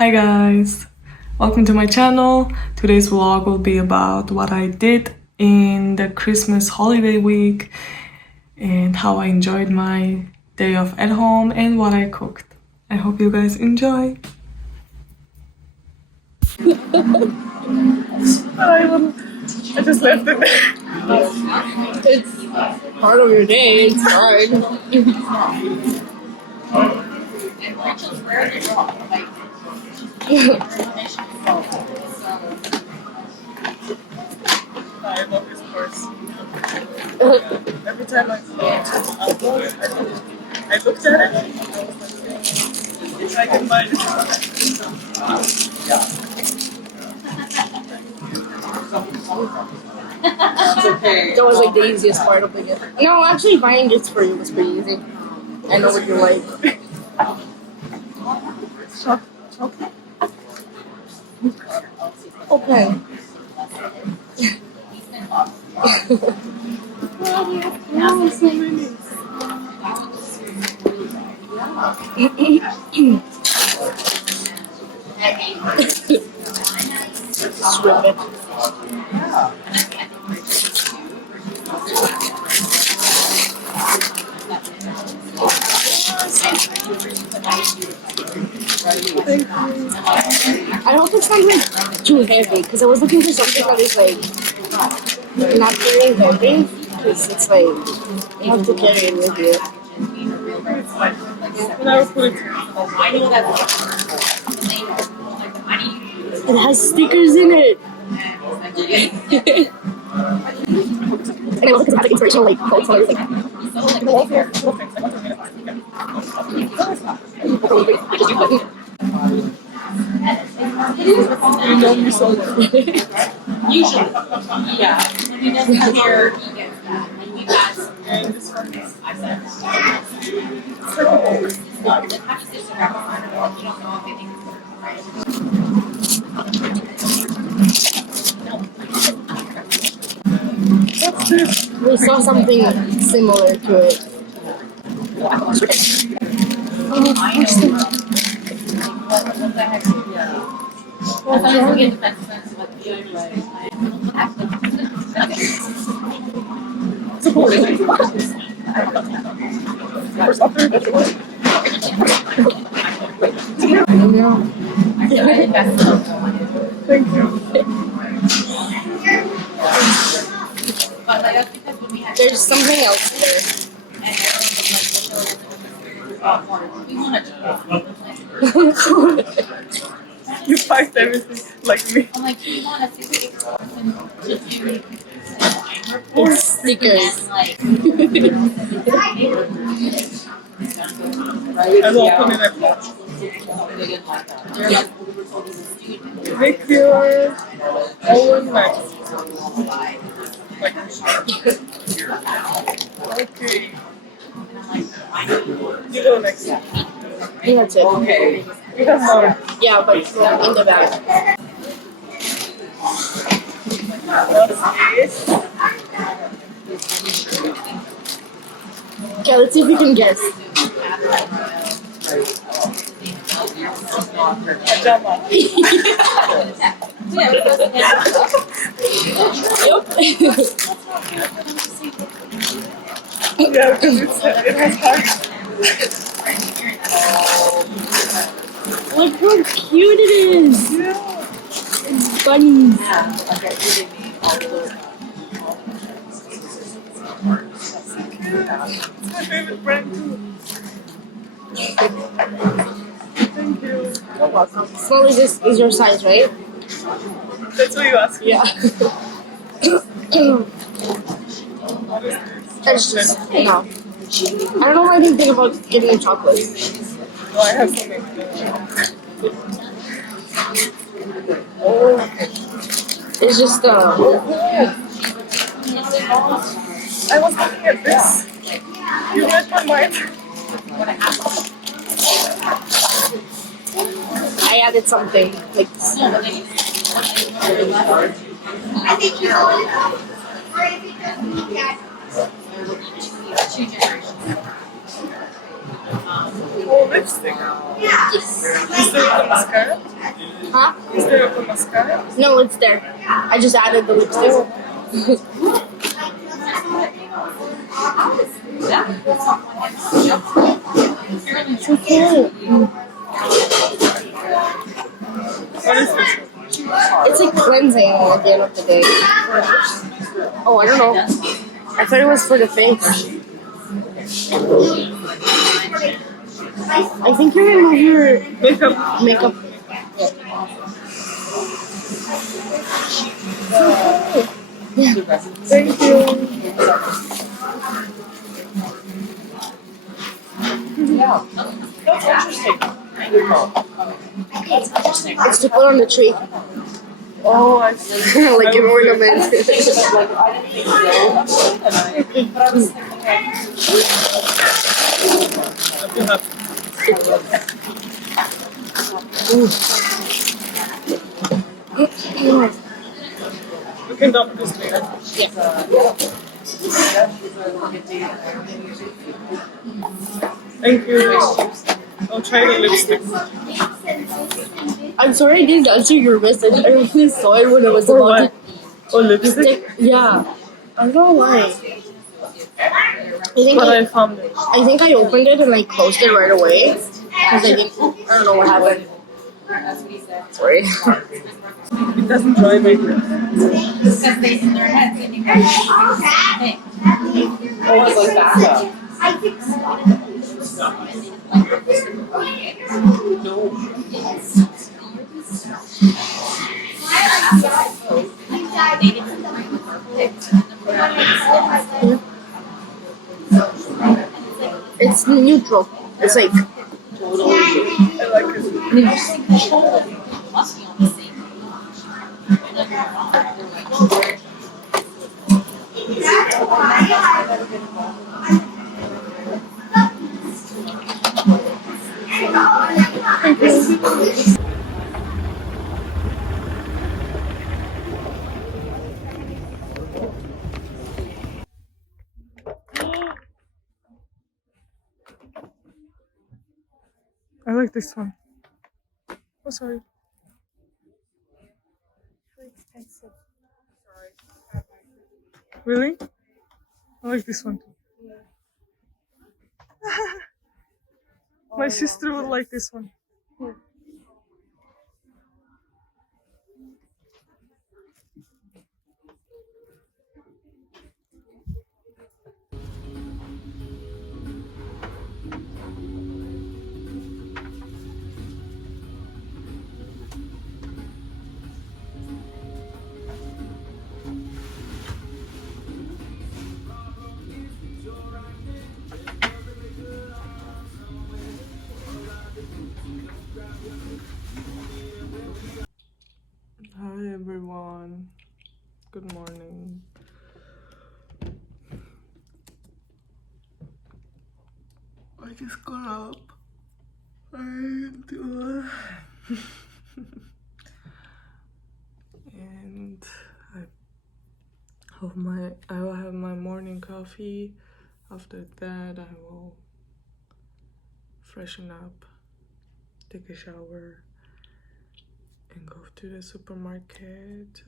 Hi guys, welcome to my channel. Today's vlog will be about what I did in the Christmas holiday week and how I enjoyed my day off at home and what I cooked. I hope you guys enjoy. I just left it there. It's part of your day. It's hard. I love this course. Every time I looked at it, I can buy it. That was like the easiest part of the gift. No, actually buying gifts for you was pretty easy. I know what you like. Okay. Wow, so many. Strip it. I hope it's not like too heavy because I was looking for something that is like not very heavy because it's like you have to carry it with you. It has stickers in it. And I was looking for like inspirational like quotes and everything. You know me so well. Usually, yeah. And he doesn't have your ego. And you guys, And this one is I said, well, the half sister got behind her. You don't know if anything's what's this? We saw something similar to it. Sometimes we get defensive with you anyway. Thank you. But like, that's because when we had There's something else there. and everyone was like, we wanted to. You packed everything like me. I'm like, we want a 68 person to do It's stickers. like, And open it up. they're like, Make your own nice. Like, okay. You go next. I think that's it. Okay. You have more. Yeah, but in the back. What's this? Okay, let's see if we can guess. Pajama. Yeah, because it has hearts. Look how cute it is. Yeah. It's bunnies. It's my favorite brand too. Thank you. You're welcome. Small is your size, right? That's what you asked me. Yeah. What is this? That's just no. I don't know why I didn't think about getting chocolate. No, I have something. Oh. It's just I was looking at this. You read my mind. I added something like I think you or if it doesn't look at 2 generations. Oh, lipstick. Yes. Is there a mascara? Huh? Is there a mascara? No, it's there. I just added the lipstick. It's okay. What is this? It's like cleansing at the end of the day. Oh, I don't know. I thought it was for the face. I think you remove your Makeup. makeup. Thank you. It's to put on the tree. Oh, I see. Like an ornament. We can dump this later. Thank you. I'll try the lipstick. I'm sorry I didn't answer your message. I really saw it when I was For about what? Oh, to lipstick? stick. Yeah. I don't know why. But I found it. I think I opened it and I closed it right away. Because I don't know what happened. Sorry. It doesn't dry my hair. Because they in their heads and you guys think it's the same thing. Oh, it's like that. It's neutral. It's like. I like it. Must be on the same. I like this one. Oh, sorry. Really? I like this one too. My sister would like this one. Hi everyone. Good morning. I just got up and and I will have my morning coffee. After that I will freshen up, take a shower and go to the supermarket.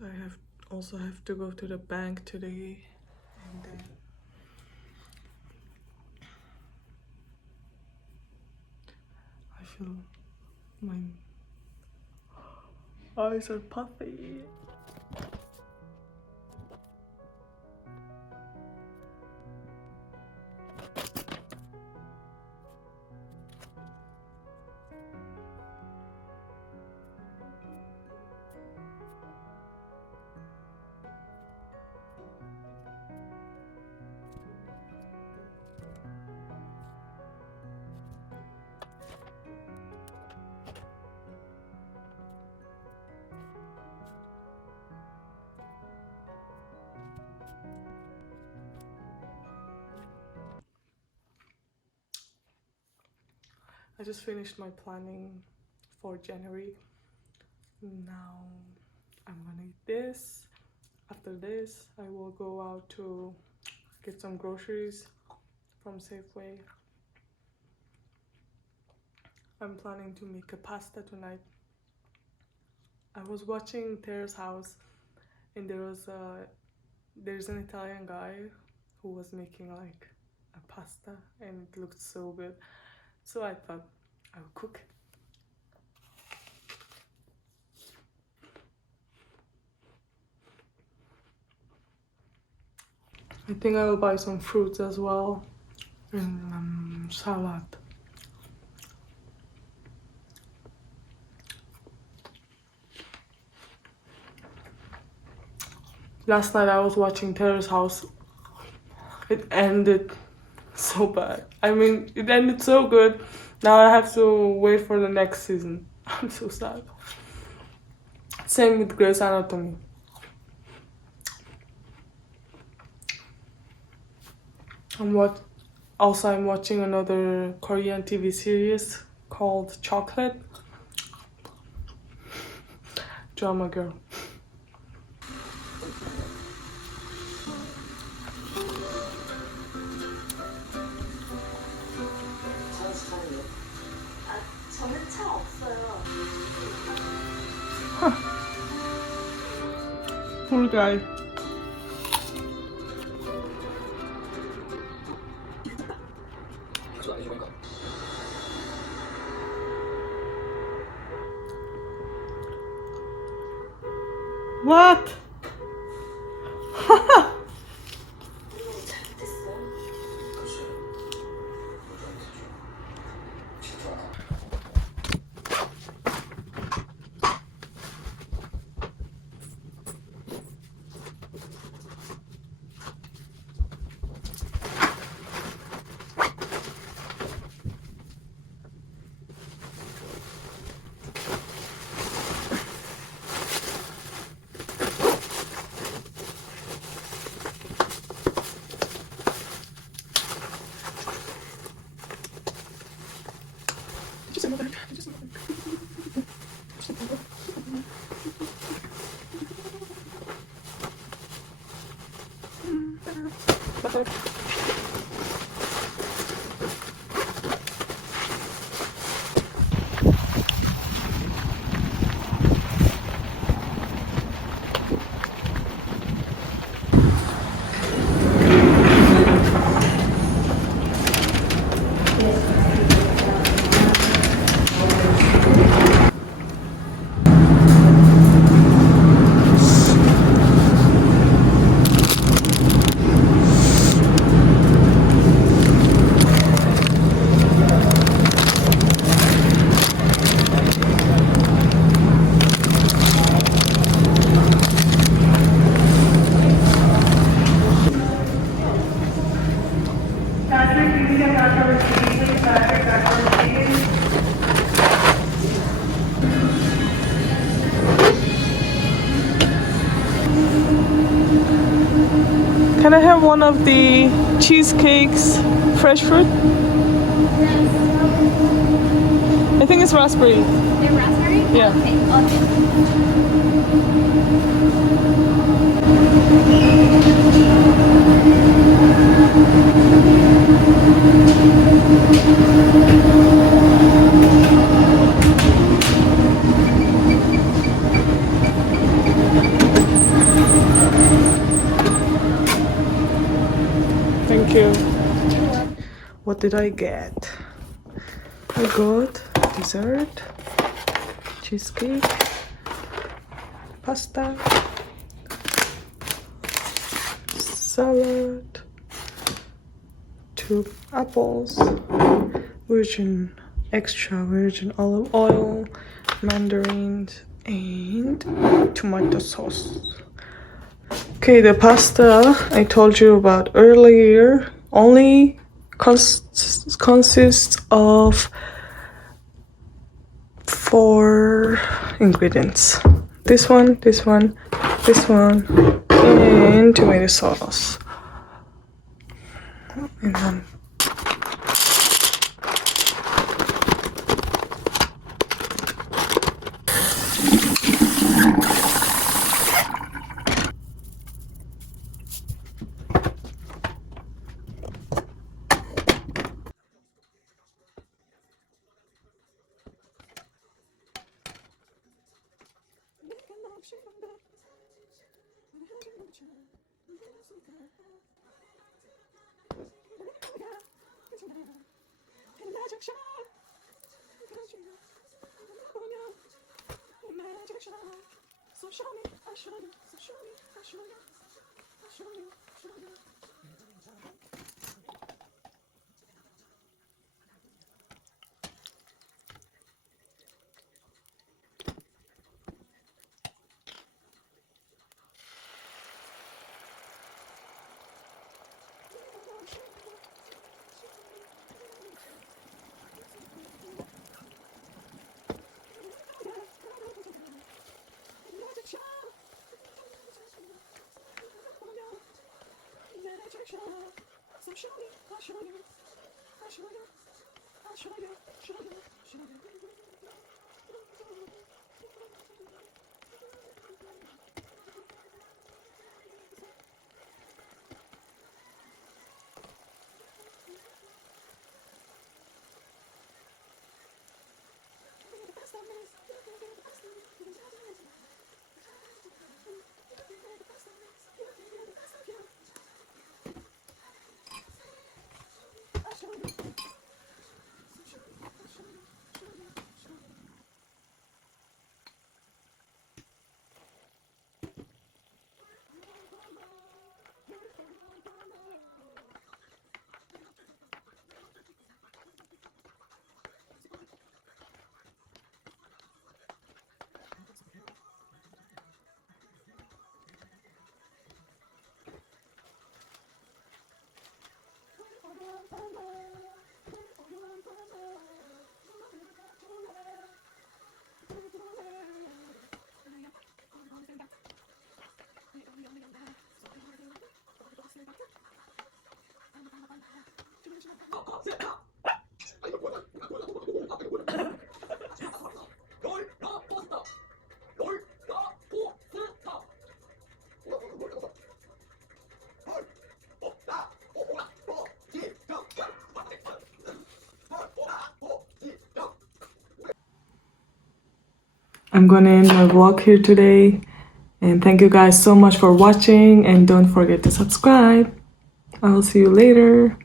Also have to go to the bank today, and then I feel my eyes are puffy. I just finished my planning for January. Now I'm gonna eat this. After this, I will go out to get some groceries from Safeway. I'm planning to make a pasta tonight. I was watching Terrace House, and there's an Italian guy who was making like a pasta, and it looked so good. So I thought I would cook it. I think I will buy some fruits as well and salad. Last night I was watching Terrace House. It ended so bad. I mean, it ended so good. Now I have to wait for the next season. I'm so sad. Same with Grey's Anatomy. I'm watching another Korean TV series called Chocolate. Drama girl. 저는 차 없어요. Poor guy. What? Can I have one of the cheesecakes, fresh fruit? I think it's raspberry. They're raspberry? Yeah. Okay, okay. Thank you. What did I get? I got dessert, cheesecake, pasta, salad, 2 apples, extra virgin olive oil, mandarins, and tomato sauce. Okay, the pasta I told you about earlier only consists of 4 ingredients. This one, this one, this one, and tomato sauce. And then So show me, I'll show you. So show me, I'll show you. I'll show you, show you. So show me, I'll show you. I'll show you. I'll show you, show you, show you. I'm gonna end my vlog here today, and thank you guys so much for watching, and don't forget to subscribe. I will see you later.